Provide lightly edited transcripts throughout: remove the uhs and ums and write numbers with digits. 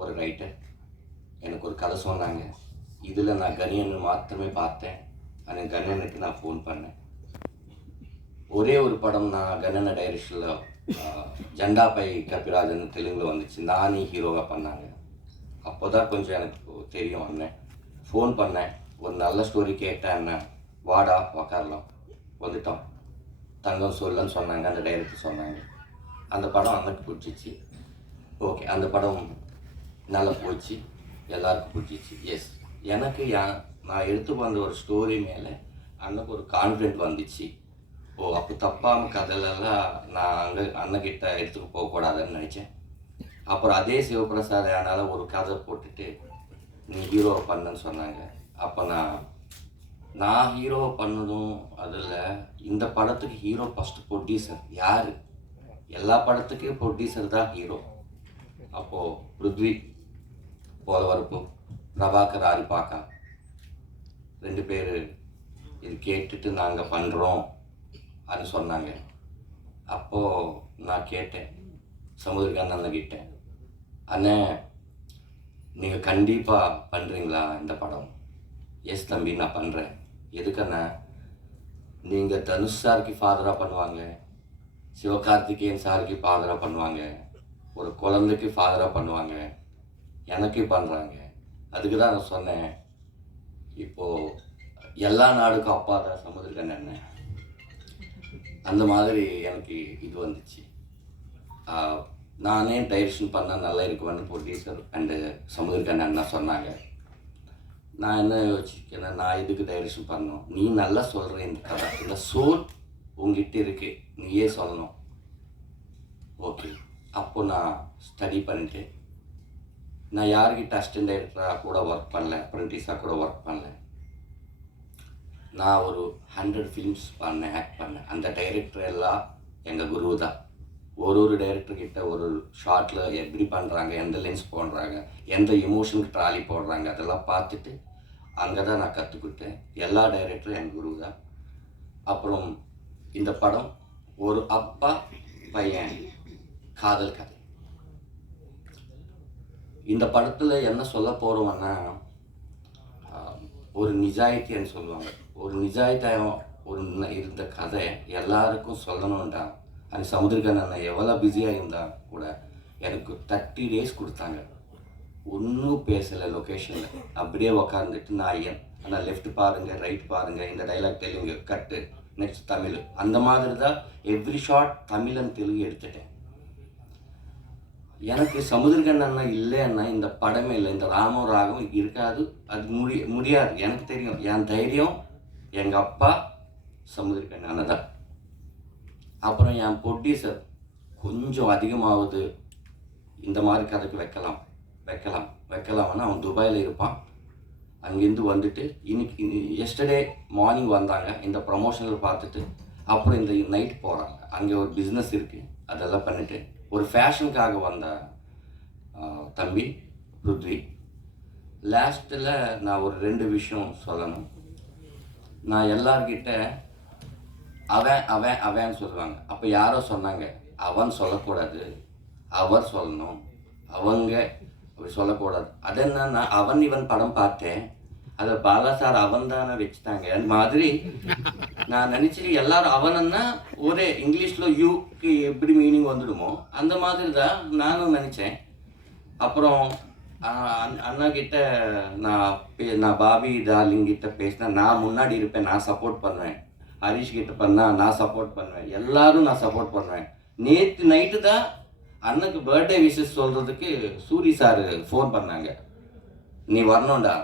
ஒரு ரைட்டர் எனக்கு ஒரு கதை சொன்னாங்க. இதில் நான் கணியனை மாத்திரமே பார்த்தேன். ஆனால் கணியனுக்கு நான் ஃபோன் பண்ணேன். ஒரே ஒரு படம் நான் கணன டைரக்ஷனில் ஜண்டாபை கபிராஜன் தெலுங்கில் வந்துச்சு. நானி ஹீரோவாக பண்ணாங்க. அப்போ தான் கொஞ்சம் எனக்கு தெரியும். அண்ணன் ஃபோன் பண்ணேன், ஒரு நல்ல ஸ்டோரி கேட்டேன். அண்ணன் வாடா உக்காரலாம், வந்துட்டோம். தங்கம் சொல்லன்னு சொன்னாங்க, அந்த டைரக்டர் சொன்னாங்க. அந்த படம் அண்ணனுக்கு பிடிச்சிச்சு. ஓகே, அந்த படம் நல்லா போச்சு, எல்லாருக்கும் பிடிச்சிச்சு. எஸ், எனக்கு நான் எடுத்து வந்த ஒரு ஸ்டோரி மேலே அண்ணனுக்கு ஒரு கான்ஃபிடென்ட் வந்துச்சு. அப்போ தப்பாமல் கதையிலலாம் நான் அண்ணக்கிட்ட எடுத்துகிட்டு போகக்கூடாதுன்னு நினச்சேன். அப்புறம் அதே சிவபிரசாத் என்னால் ஒரு கதை போட்டுட்டு நீ ஹீரோவை பண்ணுன்னு சொன்னாங்க. அப்போ நான் ஹீரோவை பண்ணதும் அதில் இந்த படத்துக்கு ஹீரோ ஃபஸ்ட்டு ப்ரொடியூசர் யார்? எல்லா படத்துக்கும் ப்ரொடியூசர் தான் ஹீரோ. அப்போது பிருத்வி போலவரப்பு, பிரபாகர் ஆரிப்பாக்கா 2 பேர் இது கேட்டுட்டு நாங்கள் பண்ணுறோம் அப்படின்னு சொன்னாங்க. அப்போது நான் கேட்டேன் சமுதிரகாந்த் அண்ணன்கிட்ட, அண்ணே நீங்கள் கண்டிப்பாக பண்ணுறீங்களா இந்த படம்? எஸ் தம்பி, நான் பண்ணுறேன். எதுக்கண்ணா? நீங்கள் தனுஷ் சாருக்கு ஃபாதராக பண்ணுவாங்க, சிவகார்த்திகேயன் சாருக்கு ஃபாதராக பண்ணுவாங்க, ஒரு குழந்தைக்கு ஃபாதராக பண்ணுவாங்க, எனக்கு பண்ணுறாங்க. அதுக்கு தான் நான் சொன்னேன், இப்போது எல்லா நாடுக்கும் அப்பா தான் சமுதிரகாந்த் அண்ணன். அந்த மாதிரி எனக்கு இது வந்துச்சு. நானே டைரக்ஷன் பண்ணால் நல்லா இருக்குவேன்னு ப்ரொடியூசர் அண்டு சமுதிரகாந்த் அண்ணா சொன்னாங்க. நான் என்ன யோசிக்கிறேன்னா, நான் இதுக்கு டைரக்ஷன் பண்ணணும், நீ நல்லா சொல்கிற இந்த கதை, இந்த சோல் உங்ககிட்ட இருக்கு, நீயே சொல்லணும். ஓகே, அப்போ நான் ஸ்டடி பண்ணிட்டு நான் யார்கிட்ட அசிஸ்டன்ட் டைரக்டராக கூட ஒர்க் பண்ணல, அப்ரெண்டிஸாக கூட ஒர்க் பண்ணல. நான் ஒரு 100 ஃபிலிம்ஸ் பண்ணேன், ஆக்ட் பண்ணேன். அந்த டைரக்டர் எல்லாம் எங்கள் குரு தான். ஒரு டைரக்டர்கிட்ட ஒரு ஷார்ட்டில் எப்படி பண்ணுறாங்க, எந்த லென்ஸ் போடுறாங்க, எந்த எமோஷனுக்கு ட்ராலி போடுறாங்க, அதெல்லாம் பார்த்துட்டு அங்கே தான் நான் கற்றுக்கிட்டேன். எல்லா டைரக்டரும் என் குரு தான். அப்புறம் இந்த படம் ஒரு அப்பா பையன் காதல் கதை. இந்த படத்தில் என்ன சொல்ல போகிறோம்னா, ஒரு நிஜாயித்தின்னு சொல்லுவாங்க. ஒரு நிஜாயித்தாயம் ஒரு இருந்த கதை எல்லாருக்கும் சொல்லணும்டா. அந்த சமுதிரகாந்த் அண்ணன் எவ்வளோ பிஸியாக இருந்தால் கூட எனக்கு 30 டேஸ் கொடுத்தாங்க. ஒன்றும் பேசலை லொக்கேஷனில். அப்படியே உக்காந்துட்டு நான் லெஃப்ட் பாருங்கள், ரைட் பாருங்கள், இந்த டைலாக் தெலுங்கு கட்டு, நெக்ஸ்ட் தமிழ், அந்த மாதிரி தான் every short Tamil and Telugu எடுத்துட்டேன். எனக்கு சமுதிரகாந்த் அண்ணா இல்லைன்னா இந்த படமே இல்லை, இந்த ராமம் ராகம் இருக்காது. அது முடியாது. எனக்கு தெரியும். என் தைரியம் எங்கள் அப்பா சமுதிரகாந்த் அண்ணா தான். அப்புறம் என் ப்ரொடியூசர் கொஞ்சம் அதிகமாகுது, இந்த மாதிரி கதைக்கு வைக்கலாம்னா அவன் துபாயில் இருப்பான். அங்கேருந்து வந்துட்டு இன்னைக்கு எஸ்டர்டே மார்னிங் வந்தாங்க. இந்த ப்ரமோஷனில் பார்த்துட்டு அப்புறம் இந்த நைட் போகிறாங்க. அங்கே ஒரு பிஸ்னஸ் இருக்குது, அதெல்லாம் பண்ணிவிட்டு ஒரு ஃபேஷனுக்காக வந்த தம்பி பிருத்வி. லாஸ்ட்டில் நான் ஒரு 2 விஷயம் சொல்லணும். நான் எல்லார்கிட்ட அவன் சொல்லுவாங்க. அப்போ யாரோ சொன்னாங்க, அவன் சொல்லக்கூடாது, அவர் சொல்லணும், அவங்க அப்படி சொல்லக்கூடாது. அது என்னன்னா, அவன் இவன் படம் பார்த்தேன், அதை பாலா சார் அவன் தானே வச்சுட்டாங்க. அந்த மாதிரி நான் நினச்சிட்டு எல்லாரும் அவனன்னா ஒரே இங்கிலீஷில் யூக்கு எப்படி மீனிங் வந்துடுமோ அந்த மாதிரி தான் நானும் நினச்சேன். அப்புறம் அண்ணா கிட்ட நான் பாபி டார்லிங் கிட்ட பேசினா, நான் முன்னாடி இருப்பேன், நான் சப்போர்ட் பண்ணுவேன். ஹரிஷ் கிட்ட பண்ணால் நான் சப்போர்ட் பண்ணுவேன், எல்லாரும் நான் சப்போர்ட் பண்ணுவேன். நேற்று நைட்டு தான் அண்ணனுக்கு பர்த்டே விஷஸ் சொல்கிறதுக்கு சூரி சார் ஃபோன் பண்ணாங்க, நீ வரணும்டா.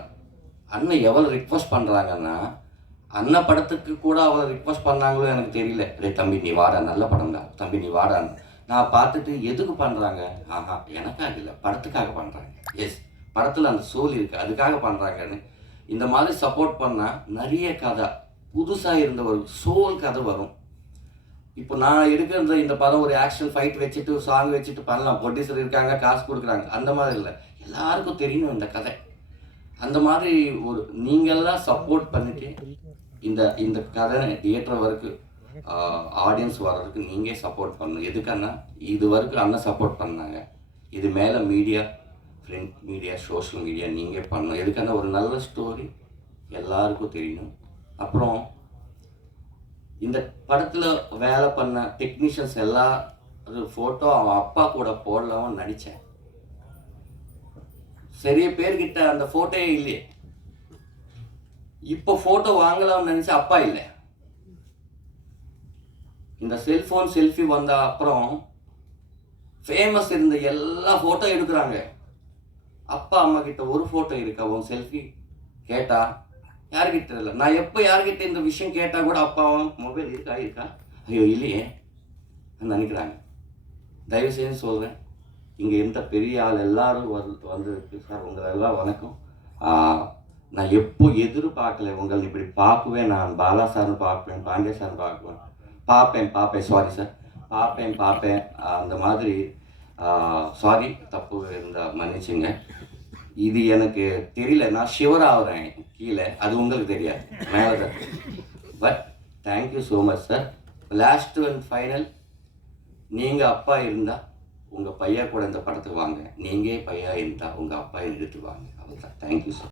அண்ணன் எவ்வளோ ரிக்வஸ்ட் பண்ணுறாங்கன்னா, அண்ணன் படத்துக்கு கூட அவ்வளோ ரிக்வஸ்ட் பண்ணாங்களோ எனக்கு தெரியல. தம்பி நீ வாடா, நல்ல படம் தான் தம்பி நீ வாடான்னு. நான் பார்த்துட்டு எதுக்கு பண்ணுறாங்க, எனக்காக இல்லை, படத்துக்காக பண்ணுறாங்க. எஸ், படத்தில் அந்த சோல் இருக்குது, அதுக்காக பண்ணுறாங்கன்னு. இந்த மாதிரி சப்போர்ட் பண்ணால் நிறைய கதை புதுசாக இருந்த ஒரு சோல் கதை வரும். இப்போ நான் எடுக்கிறது இந்த படம் ஒரு ஆக்ஷன் ஃபைட் வச்சுட்டு சாங் வச்சுட்டு பண்ணலாம், ப்ரொடியூசர் இருக்காங்க, காசு கொடுக்குறாங்க, அந்த மாதிரி இல்லை. எல்லாருக்கும் தெரியணும் இந்த கதை. அந்த மாதிரி ஒரு நீங்கள்லாம் சப்போர்ட் பண்ணிட்டு இந்த கதை தியேட்டர் வரைக்கும் ஆடியன்ஸ் வர்றதுக்கு நீங்கள் சப்போர்ட் பண்ணணும். எதுக்குன்னா இது வரைக்கும் அண்ணன் சப்போர்ட் பண்ணாங்க, இது மேலே media print media, social media நீங்கள் பண்ணணும். எதுக்கான ஒரு நல்ல ஸ்டோரி எல்லாருக்கும் தெரியணும். அப்புறம் இந்த படத்தில் வேலை பண்ண டெக்னீஷியன்ஸ் எல்லாம் ஃபோட்டோ அவன் அப்பா கூட போடலாம நடித்தேன். நிறைய பேர்கிட்ட அந்த ஃபோட்டோயே இல்லையே. இப்போ ஃபோட்டோ வாங்கலாம்னு நினச்சா அப்பா இல்லை. இந்த செல்ஃபோன் செல்ஃபி வந்த அப்புறம் ஃபேமஸ் இருந்த எல்லா ஃபோட்டோ எடுக்கிறாங்க. அப்பா அம்மா கிட்ட ஒரு ஃபோட்டோ இருக்கா உன் செல்ஃபி கேட்டா யார்கிட்ட இல்லை. நான் எப்போ யார்கிட்ட இந்த விஷயம் கேட்டால் கூட அப்பாவும் மொபைல் இருக்கா ஐயோ இல்லையே நினைக்கிறாங்க. தயவுசெய்து சொல்கிறேன், இங்கே எந்த பெரிய ஆள் எல்லாரும் வந்துருக்கு சார். உங்களெல்லாம் வணக்கம். நான் எப்போ எதிர்பார்க்கல உங்களை இப்படி பார்க்குவேன். நான் பாலா சார்னு பார்ப்பேன், பாண்டிய சார்னு பார்ப்பேன் சாரி சார், பார்ப்பேன் அந்த மாதிரி. சாரி, தப்பு இருந்தால் மன்னிச்சுங்க. இது எனக்கு தெரியல, நான் ஷிவர் ஆகிறேன் கீழே, அது உங்களுக்கு தெரியாது மேலே தான். But thank you so much sir. Last and final, நீங்கள் அப்பா இருந்தால் உங்கள் பையன் கூட இந்த படத்துக்கு வாங்க, நீங்கள் பையன் இருந்தால் உங்கள் அப்பா எடுத்து வாங்க. அவ்வளோதான். Thank you sir.